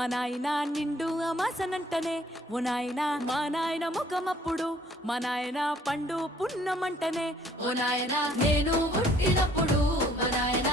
మా నాయన నిండు అమాసనంటనే ఓ నాయన మా నాయన ముఖమప్పుడు మా నాయన పండు పున్నమంటనే ఓ నాయన నేను పుట్టినప్పుడు మా నాయన